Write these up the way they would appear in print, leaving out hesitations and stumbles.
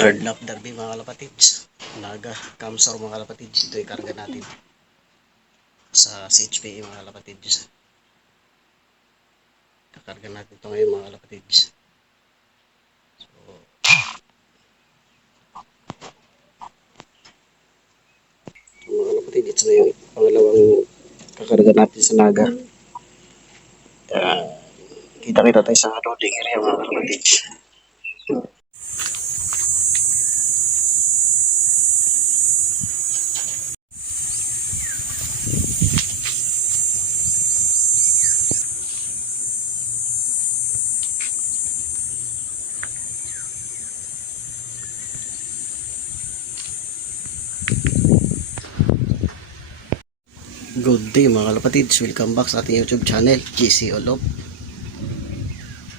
Third lap derby mga kalapatids. Naga, Kamsor mga kalapatids. Ito yung karga natin sa CHPA mga kalapatids. Kakarga natin ito ngayon mga kalapatids. So, mga kalapatids, ito na yung pangalawang kakarga natin sa Naga. Kita-kita tayo sa loading area mga kalapatids. Good day mga kalapatids, welcome back sa ating YouTube channel, GC Olop.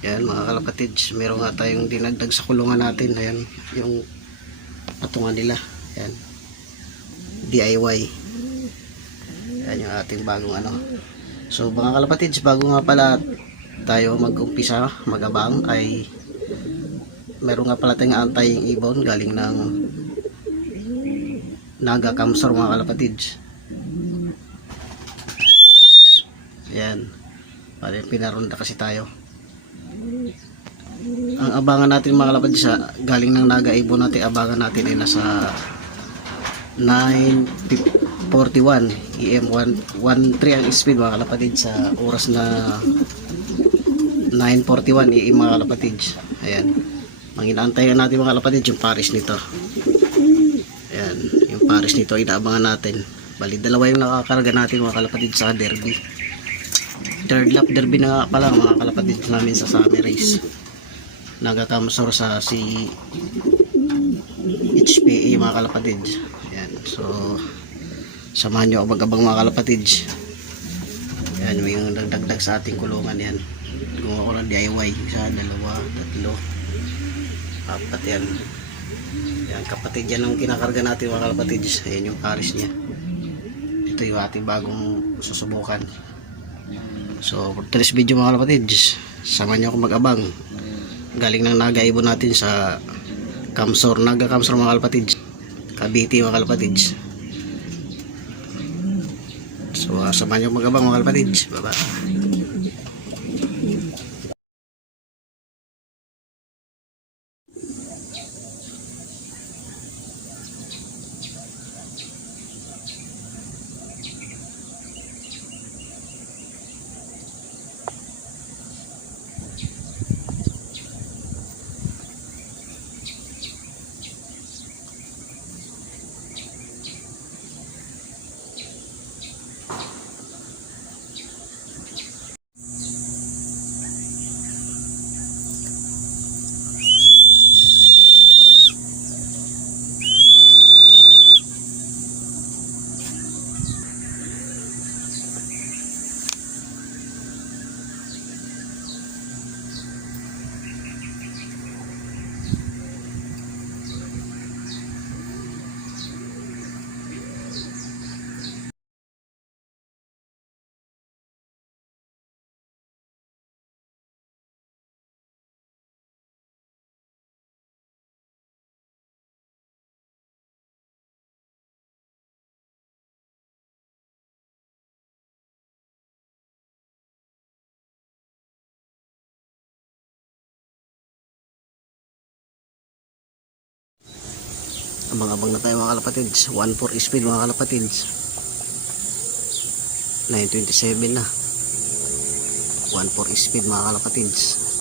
Yan mga kalapatids, meron nga tayong dinagdag sa kulungan natin. Ayan, yung patungan nila. Yan, DIY. Yan yung ating bagong ano. So mga kalapatids, bago nga pala tayo mag-umpisa, mag-abang, ay meron nga pala tayong antaying ibon galing ng Naga Kamsor mga kalapatids. Ayan, pinaronda kasi tayo. Ang abangan natin mga kalapatids sa galing ng Naga ibon natin, abangan natin ay nasa 9:41 AM 113 ang speed mga kalapatids sa oras na 9:41 AM mga kalapatids. Ayan, manginaantayan natin mga kalapatids yung pares nito. Ayan, yung pares nito inaabangan natin. Bali dalawa yung nakakarga natin mga kalapatids sa derby. Third lap derby na nga pala mga kalapatids namin sa summer race. Naga Kamsor sa si HPA mga kalapatids. Ayan, so samahan nyo ako mag-abang mga kalapatids. Ayan, may yung nagdagdag sa ating kulungan. Yan, gumawa ko ng DIY. Isa, dalawa, tatlo, apat. Yan, yan kapatid yan ang kinakarga natin mga kalapatids. Ayan yung pares nya. Ito yung ating bagong susubukan. So for today's video mga kalapatids, samahan nyo ako mag-abang galing ng Naga ibon natin sa Kamsor, Naga Kamsor mga kalapatids, Cavite mga kalapatids. So samahan nyo mag-abang mga kalapatids. Bye bye. Abang-abang na tayo mga kalapatids. 1.4 speed mga kalapatids. 9:27 na. 1.4 speed mga kalapatids.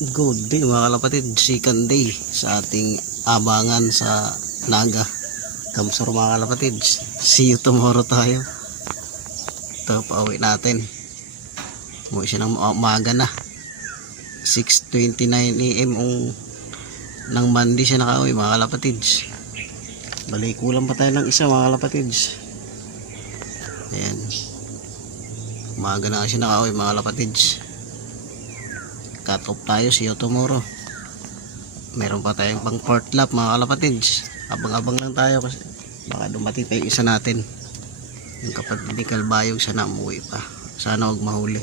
Good day mga kalapatid, second day sa ating abangan sa Naga Kamsur mga kalapatid. See you tomorrow tayo. Ito, pauwi natin. Umuwi siya ng umaga na, 6:29 AM ng Monday siya nakauwi mga kalapatid. Balik kulang pa tayo ng isa mga kalapatid. Ayan, umaga na siya nakauwi mga kalapatid. Cut off tayo, see you tomorrow. Meron pa tayong pang port lap mga kalapatids. Abang-abang lang tayo kasi baka dumating pa yung isa natin, yung kapatid ni Kalbayog. Sana umuwi pa, sana huwag mahuli.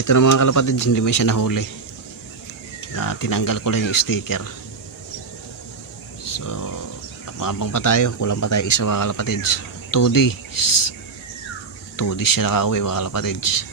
Ito na mga kalapatids, hindi mo siya nahuli na tinanggal ko lang yung sticker. So abang-abang pa tayo, kulang pa tayo isa mga kalapatids. 2 days siya nakauwi mga kalapatids.